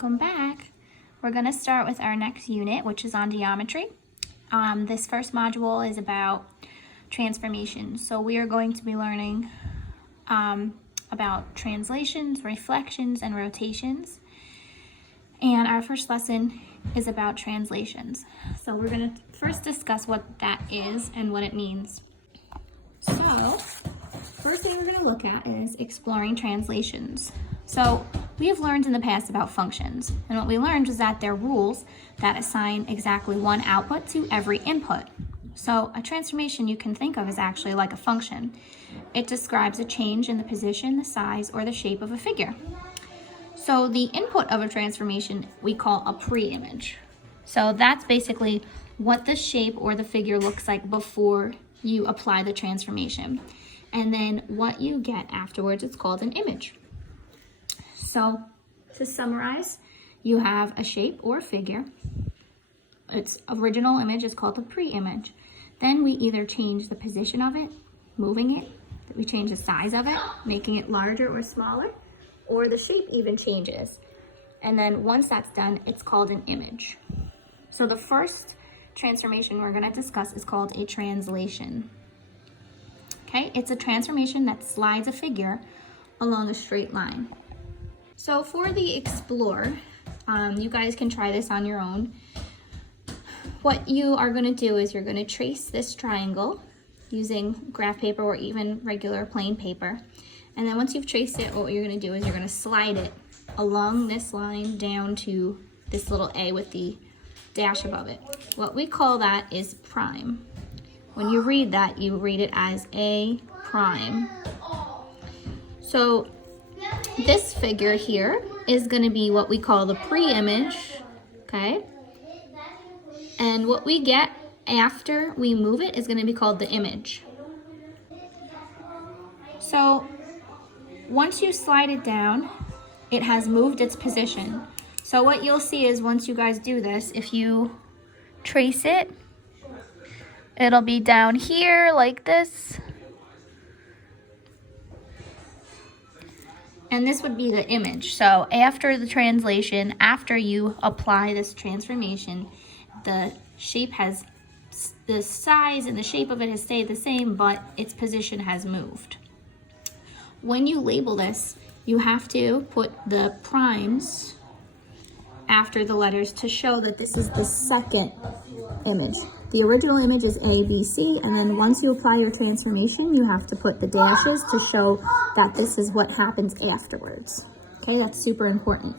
welcome back. We're going to start with our next unit, which is on geometry. This first module is about transformations. So we are going to be learning about translations, reflections, and rotations. And our first lesson is about translations. So we're going to first discuss what that is and what it means. So first thing we're going to look at is exploring translations. So we have learned in the past about functions, and what we learned was that they're rules that assign exactly one output to every input. So a transformation you can think of as actually like a function. It describes a change in the position, the size, or the shape of a figure. So the input of a transformation we call a preimage. So that's basically what the shape or the figure looks like before you apply the transformation. And then what you get afterwards, it's called an image. So to summarize, you have a shape or figure. Its original image is called the preimage. Then we either change the position of it, moving it, we change the size of it, making it larger or smaller, or the shape even changes. And then once that's done, it's called an image. So the first transformation we're going to discuss is called a translation. Okay, it's a transformation that slides a figure along a straight line. So for the explore, you guys can try this on your own. What you are going to do is you're going to trace this triangle using graph paper or even regular plain paper. And then once you've traced it, what you're going to do is you're going to slide it along this line down to this little A with the dash above it. What we call that is prime. When you read that, you read it as A prime. So this figure here is going to be what we call the preimage, okay? And what we get after we move it is going to be called the image. So once you slide it down, it has moved its position. So what you'll see is once you guys do this, if you trace it, it'll be down here like this. And this would be the image. So after the translation, after you apply this transformation, the shape has, the size and the shape of it has stayed the same, but its position has moved. When you label this, you have to put the primes after the letters to show that this is the second image. The original image is A, B, C, and then once you apply your transformation, you have to put the dashes to show that this is what happens afterwards. Okay, that's super important.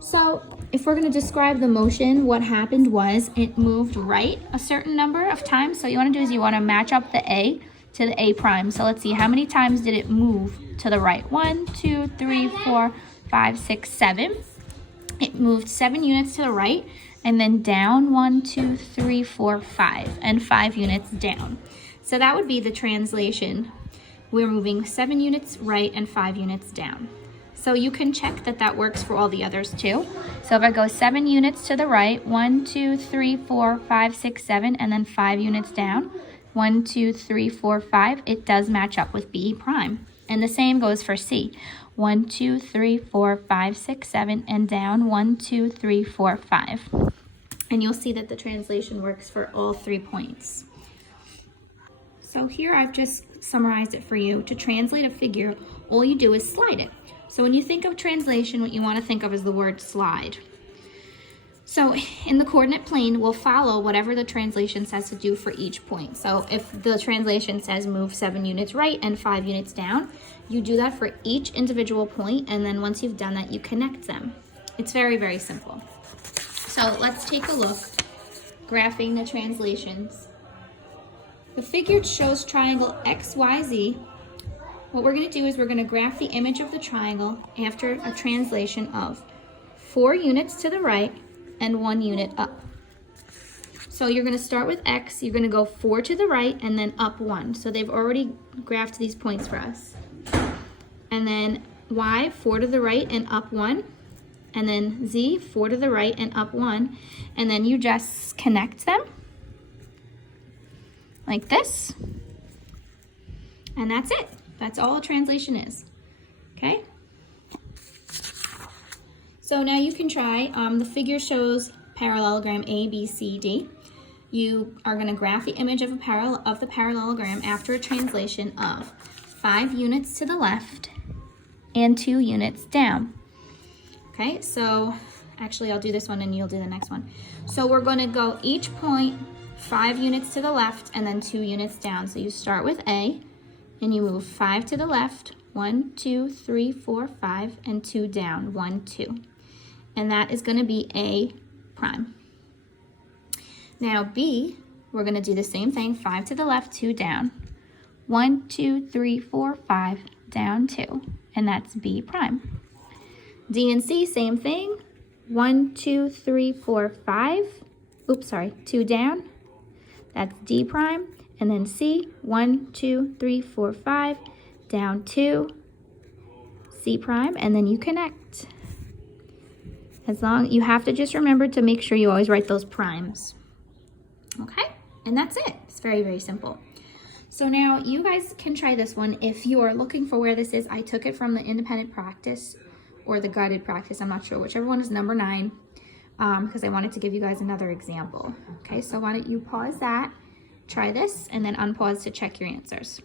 So if we're going to describe the motion, what happened was it moved right a certain number of times. So what you want to do is you want to match up the A to the A prime. So let's see, how many times did it move to the right? 1, 2, 3, 4, 5, 6, 7. It moved 7 units to the right, and then down 1, 2, 3, 4, 5, and 5 units down. So that would be the translation. We're moving 7 units right and 5 units down. So you can check that that works for all the others too. So if I go 7 units to the right, 1, 2, 3, 4, 5, 6, 7, and then 5 units down, 1, 2, 3, 4, 5, it does match up with B prime. And the same goes for C. 1, 2, 3, 4, 5, 6, 7, and down 1, 2, 3, 4, 5. And you'll see that the translation works for all 3 points. So here I've just summarized it for you. To translate a figure, all you do is slide it. So when you think of translation, what you want to think of is the word slide. So in the coordinate plane, we'll follow whatever the translation says to do for each point. So if the translation says move 7 units right and 5 units down, you do that for each individual point, and then once you've done that, you connect them. It's very, very simple. So let's take a look, graphing the translations. The figure shows triangle XYZ. What we're going to do is we're going to graph the image of the triangle after a translation of 4 units to the right and 1 unit up. So you're going to start with X, you're going to go 4 to the right and then up 1. So they've already graphed these points for us. And then Y, 4 to the right and up 1. And then Z, 4 to the right and up 1. And then you just connect them like this. And that's it. That's all a translation is. Okay? So now you can try, the figure shows parallelogram A, B, C, D. You are going to graph the image of the parallelogram after a translation of 5 units to the left and 2 units down. Okay, so actually I'll do this one and you'll do the next one. So we're going to go each point 5 units to the left and then 2 units down. So you start with A and you move 5 to the left, 1, 2, 3, 4, 5, and 2 down, 1, 2. And that is going to be A prime. Now B, we're going to do the same thing, 5 to the left, 2 down. 1, 2, 3, 4, 5, down 2, and that's B prime. D and C, same thing, 1, 2, 3, 4, 5, 2 down, that's D prime. And then C, 1, 2, 3, 4, 5, down 2, C prime, and then you connect. You have to just remember to make sure you always write those primes. Okay, and that's it. It's very, very simple. So now you guys can try this one. If you are looking for where this is, I took it from the independent practice or the guided practice. I'm not sure, whichever one is number 9, because I wanted to give you guys another example. Okay, so why don't you pause that, try this, and then unpause to check your answers.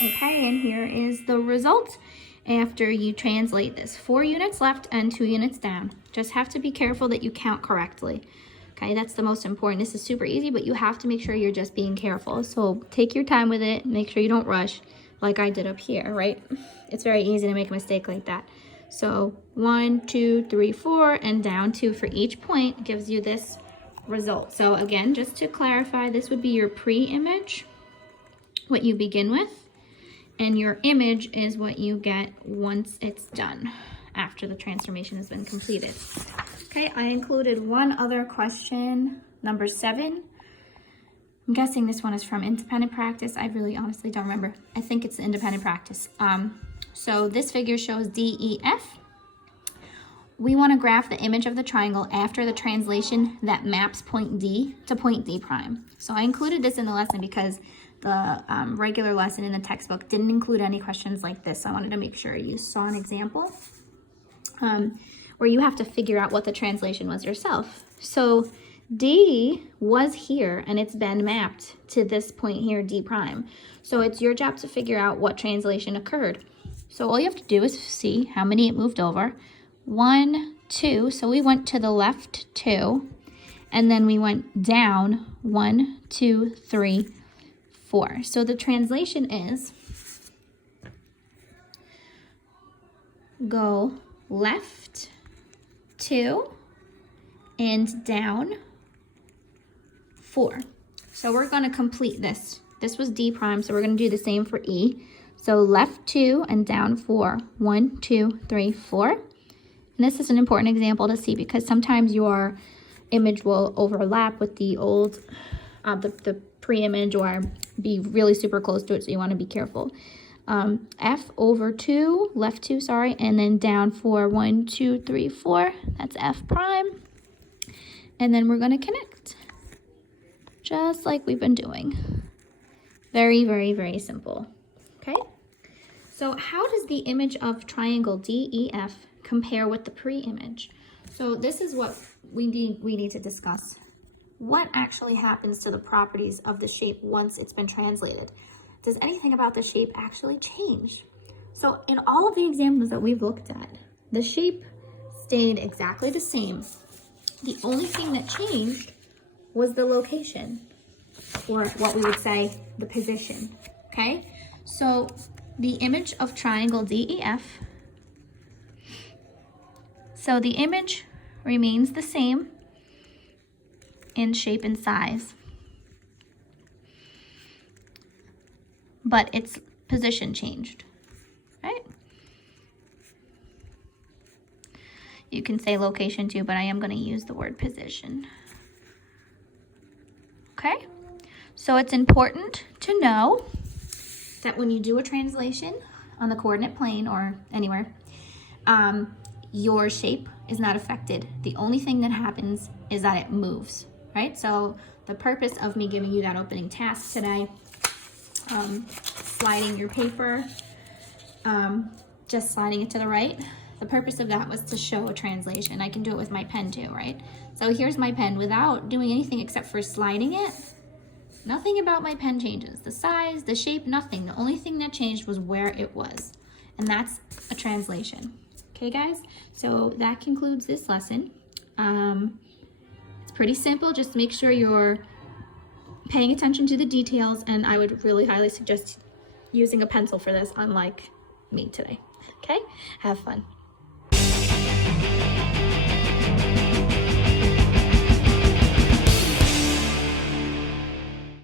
Okay, and here is the result after you translate this. 4 units left and 2 units down. Just have to be careful that you count correctly. Okay, that's the most important. This is super easy, but you have to make sure you're just being careful. So take your time with it. Make sure you don't rush like I did up here, right? It's very easy to make a mistake like that. So 1, 2, 3, 4, and down 2 for each point gives you this result. So again, just to clarify, this would be your pre-image, what you begin with. And your image is what you get once it's done, after the transformation has been completed. Okay, I included one other question, number 7. I'm guessing this one is from independent practice. I really honestly don't remember. I think it's independent practice. So this figure shows DEF. We want to graph the image of the triangle after the translation that maps point D to point D prime. So I included this in the lesson because the regular lesson in the textbook didn't include any questions like this. So I wanted to make sure you saw an example where you have to figure out what the translation was yourself. So D was here and it's been mapped to this point here, D prime. So it's your job to figure out what translation occurred. So all you have to do is see how many it moved over. 1, 2, so we went to the left 2, and then we went down 1, 2, 3, 4. So the translation is go left 2 and down 4. So we're going to complete this. This was D prime, so we're going to do the same for E. So left 2 and down 4. 1, 2, 3, 4. And this is an important example to see because sometimes your image will overlap with the old, the pre-image, or be really super close to it, so you want to be careful. F over 2, left 2, sorry, and then down 4, 1, 2, 3, 4. That's F prime. And then we're going to connect, just like we've been doing. Very, very, very simple. Okay? So how does the image of triangle DEF compare with the pre-image? So this is what we need to discuss. What actually happens to the properties of the shape once it's been translated? Does anything about the shape actually change? So in all of the examples that we've looked at, the shape stayed exactly the same. The only thing that changed was the location, or what we would say, the position, okay? So the image of triangle DEF, so the image remains the same in shape and size, but its position changed, right? You can say location too, but I am going to use the word position. Okay, so it's important to know that when you do a translation on the coordinate plane or anywhere, your shape is not affected. The only thing that happens is that it moves, right? So the purpose of me giving you that opening task today, sliding your paper, just sliding it to the right. The purpose of that was to show a translation. I can do it with my pen too, right? So here's my pen without doing anything except for sliding it. Nothing about my pen changes. The size, the shape, nothing. The only thing that changed was where it was. And that's a translation. Okay, guys? So that concludes this lesson. It's pretty simple. Just make sure you're paying attention to the details, and I would really highly suggest using a pencil for this, unlike me today. Okay? Have fun.